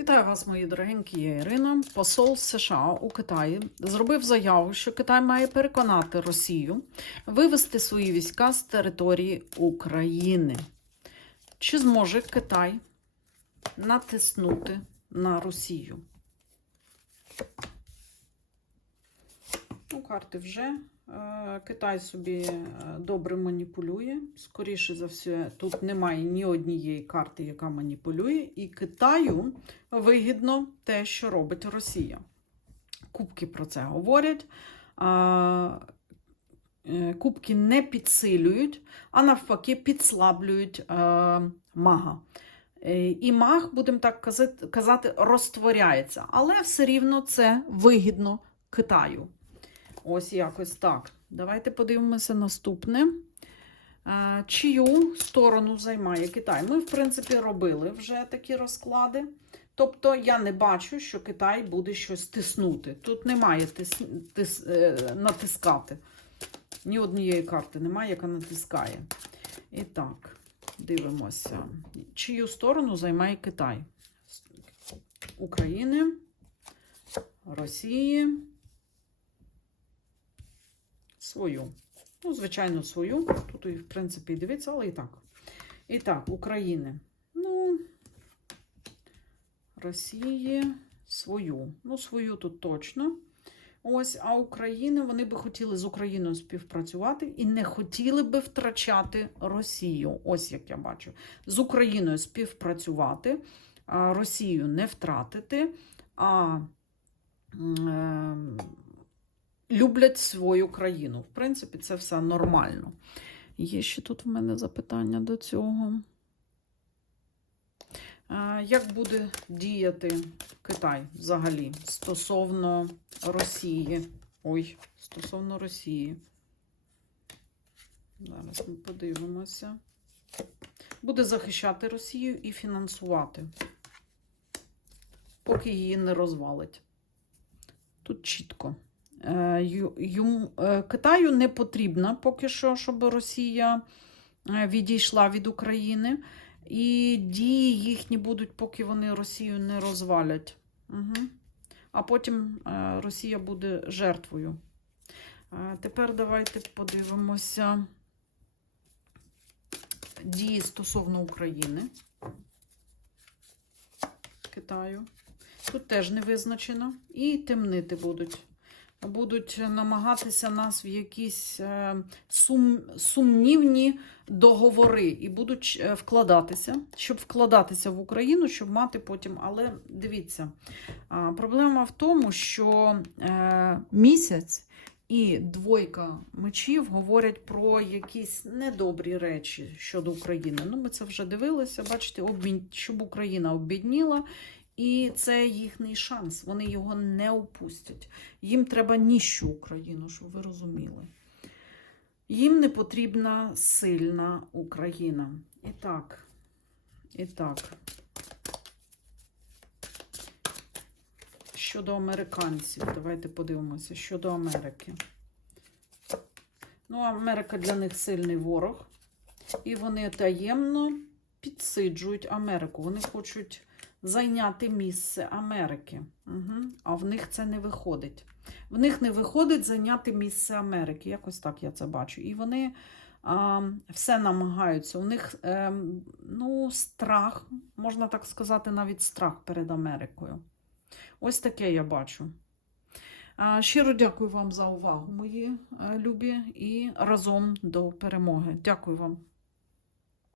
Вітаю вас, мої дорогенькі. Я Ірина. Посол США у Китаї зробив заяву, що Китай має переконати Росію вивести свої війська з території України. Чи зможе Китай натиснути на Росію? Ну, карти вже. Е, Китай собі е, добре маніпулює. Скоріше за все, тут немає ні однієї карти, яка маніпулює, і Китаю вигідно те, що робить Росія. Кубки про це говорять. Е, Кубки не підсилюють, а навпаки, підслаблюють мага. І маг, будемо так казати, розтворяється. Але все рівно це вигідно Китаю. Ось якось так. Давайте подивимося наступне. Е, Чию сторону займає Китай? Ми, в принципі, робили вже такі розклади. Тобто я не бачу, що Китай буде щось тиснути. Тут немає тис... Тис... е, натискати. Ні однієї карти немає, яка натискає. І так, дивимося. Чию сторону займає Китай? України, Росії. Свою. Ну, звичайно, свою. Тут, і, в принципі, і дивиться, але і так. І так, України. Ну, Росії свою. Ну, свою тут точно. Ось, а України вони би хотіли з Україною співпрацювати і не хотіли би втрачати Росію. Ось як я бачу. З Україною співпрацювати, Росію не втратити, а е, люблять свою країну. В принципі, це все нормально. Є ще тут в мене запитання до цього. Як буде діяти Китай взагалі стосовно Росії? Ой, стосовно Росії. Зараз ми подивимося. Буде захищати Росію і фінансувати, поки її не розвалить. Тут чітко. Е, е, Китаю не потрібно поки що, щоб Росія е, відійшла від України. І дії їхні будуть, поки вони Росію не розвалять. Угу. А потім Росія буде жертвою. Тепер давайте подивимося дії стосовно України. Китаю. Тут теж не визначено. І темнити будуть. Будуть намагатися нас в якісь е, сум, сумнівні договори і будуть е, вкладатися, щоб вкладатися в Україну, щоб мати потім. Але дивіться, проблема в тому, що е, місяць і двойка мечів говорять про якісь недобрі речі щодо України. Ну, ми це вже дивилися. Бачите, обмін, щоб Україна обідніла. І це їхній шанс. Вони його не опустять. Їм треба ніщу Україну, щоб ви розуміли. Їм не потрібна сильна Україна. І так, і так. Щодо американців, давайте подивимося. Щодо Америки. Ну, Америка для них сильний ворог. І вони таємно підсиджують Америку. Вони хочуть зайняти місце Америки. Угу. А в них це не виходить. В них не виходить зайняти місце Америки. Якось так я це бачу. І вони а, все намагаються. У них е, ну, страх, можна так сказати, навіть страх перед Америкою. Ось таке я бачу. Щиро дякую вам за увагу, мої е, любі, і разом до перемоги. Дякую вам.